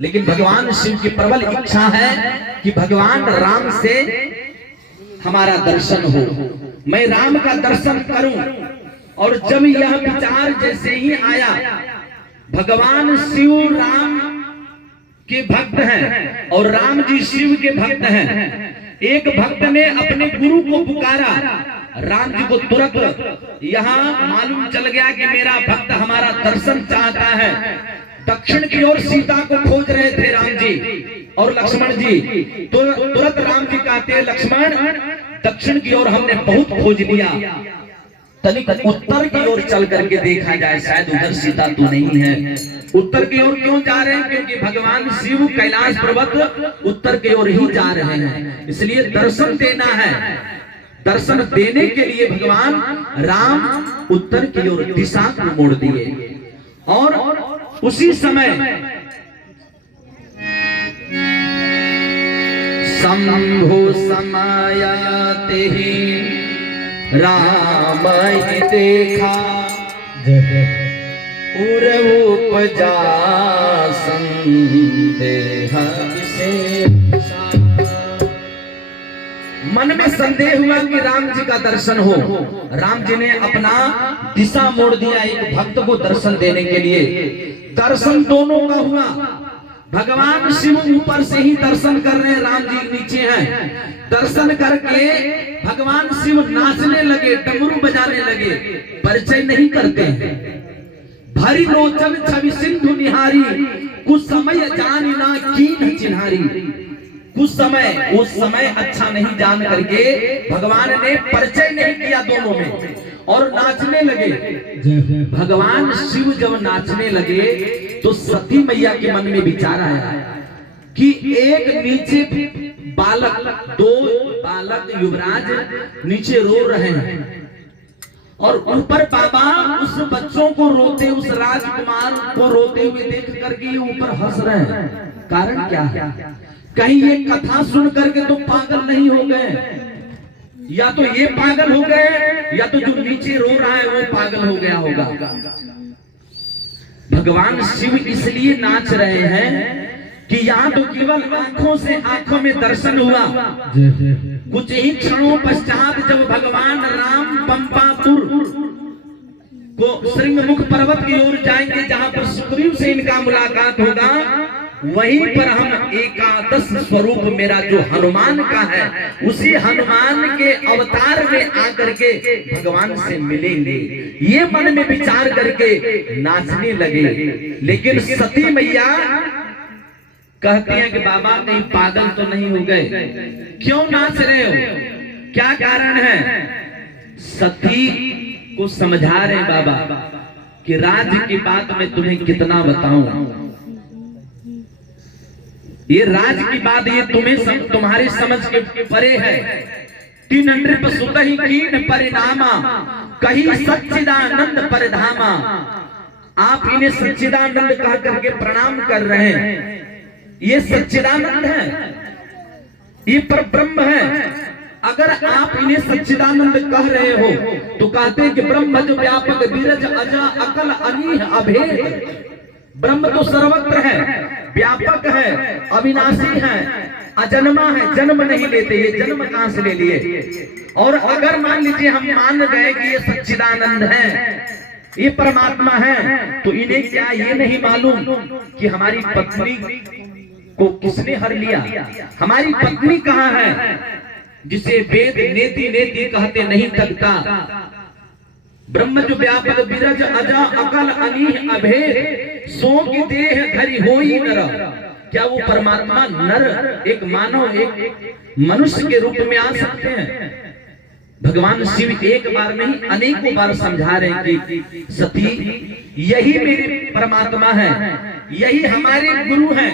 लेकिन भगवान शिव की प्रबल इच्छा है कि भगवान राम से हमारा दर्शन हो, मैं राम का दर्शन करूं। और जब यह विचार जैसे ही आया, भगवान शिव राम के भक्त हैं और राम जी शिव के भक्त हैं। एक भक्त ने अपने गुरु को पुकारा, राम जी को तुरंत यहाँ मालूम चल गया कि मेरा भक्त हमारा दर्शन चाहता है। दक्षिण की ओर सीता को खोज रहे थे राम जी और लक्ष्मण जी। तो तुरंत राम जी कहते हैं, लक्ष्मण दक्षिण की ओर हमने बहुत खोज लिया, तनिक उत्तर की ओर चल करके देखा जाए, शायद उधर सीता तो नहीं है। उत्तर की ओर क्यों जा रहे हैं? क्योंकि भगवान शिव कैलाश पर्वत उत्तर की ओर ही जा रहे हैं, इसलिए दर्शन देना है। दर्शन देने के लिए भगवान राम उत्तर की ओर दिशा को मोड़ दिए। और उसी समय शंभु समायाते ही राम ही देखा, उपजा संदेह विशेषा। मन में संदेह हुआ कि राम जी का दर्शन हो। राम जी ने अपना दिशा मोड़ दिया एक भक्त को दर्शन देने के लिए। दर्शन दोनों का हुआ। भगवान शिव ऊपर से ही दर्शन कर रहे हैं, राम जी नीचे हैं। दर्शन करके भगवान शिव नाचने लगे, डमरू बजाने लगे। परिचय नहीं करते हैं। भरी लोचन छवि सिंधु निहारी, कुछ समय जानी ना कीन चिन्हारी। कुछ समय, उस समय अच्छा नहीं जान करके भगवान ने परिचय नहीं किया दोनों में और नाचने लगे। भगवान शिव जब नाचने लगे तो सती मैया के मन में विचार आया कि एक नीचे बालक, दो बालक युवराज नीचे रो रहे हैं और ऊपर बाबा उस बच्चों को रोते, उस राजकुमार को रोते हुए देख करके ये ऊपर हंस रहे हैं। कारण क्या है? कहीं ये कथा सुन करके तो पागल नहीं हो गए, या तो ये पागल हो गए या तो जो नीचे रो रहा है वो पागल हो गया होगा। भगवान शिव इसलिए नाच रहे हैं कि यहाँ तो केवल आंखों से आंखों में दर्शन हुआ। कुछ ही क्षणों पश्चात जब भगवान राम पंपापुर को श्रृंगमुख पर्वत की ओर जाएंगे, जहाँ पर सुग्रीव से इनका मुलाकात होगा, वहीं पर हम एकादश स्वरूप मेरा जो हनुमान का है, उसी हनुमान के अवतार में आकर के भगवान से मिलेंगे। ये मन में विचार करके नाचने लगे। लेकिन सती मैया कहती हैं कि बाबा कहीं पागल तो नहीं हो गए, क्यों नाच रहे हो, क्या कारण है? सती को समझा रहे बाबा कि राज की बात मैं तुम्हें कितना बताऊं, ये राज की बात ये तुम्हारी समझ के परे है। तीन नृप सुत ही कीन परिणामा, कही सच्चिदानंद परधामा। आप इन्हें सच्चिदानंद कह करके प्रणाम कर रहे हैं। ये सच्चिदानंद है, ये परब्रह्म है। अगर आप इन्हें सच्चिदानंद कह रहे हो तो कहते हैं कि ब्रह्म जो व्यापक बीरज अजा अकल अनीह अभेद। ब्रह्म तो सर्वत्र है, व्यापक है, अविनाशी है, अजन्मा है, जन्म नहीं लेते। ये जन्म कहां से ले लिए? और अगर मान लीजिए हम मान गए कि ये सच्चिदानंद है, ये परमात्मा है, तो इन्हें क्या ये नहीं मालूम कि हमारी पत्नी को किसने हर लिया? हमारी पत्नी कहाँ है, जिसे वेद नेति नेति कहते नहीं थकता। ब्रह्म जो व्यापक बीरज अजा अकल अनीह अभेद, सो की देह धरी होई नर। क्या वो परमात्मा नर, एक मानव, एक मनुष्य के रूप में आ सकते हैं? भगवान शिव एक बार नहीं अनेकों बार समझा रहे हैं कि सती यही मेरे परमात्मा है, यही हमारे गुरु हैं।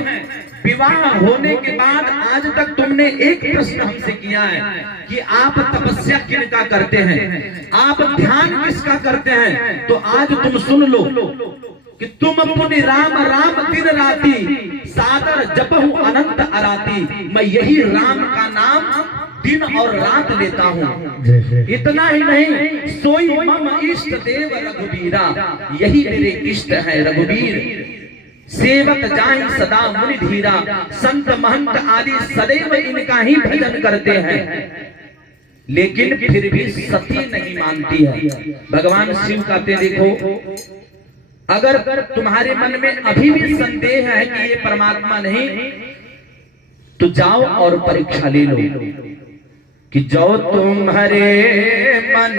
विवाह होने के बाद आज तक तुमने एक प्रश्न हमसे किया है कि आप तपस्या किनका करते हैं, आप ध्यान किसका करते हैं? तो आज तुम सुन लो कि तुम पुनि राम राम दिन राती, सादर जपहु अनंत अराती। मैं यही राम का नाम दिन और रात लेता हूँ। इतना ही नहीं, सोई मम इष्ट देव रघुबीरा, यही मेरे इष्ट है रघुबीर। सेवक जाहि सदा मुनि धीरा, संत महंत आदि सदैव इनका ही भजन करते हैं, लेकिन फिर भी सती नहीं मानती है। भगवान शिव कहते देखो, अगर तुम्हारे मन में अभी भी संदेह है कि ये परमात्मा नहीं, तो जाओ और परीक्षा ले लो कि जो तुम्हारे मन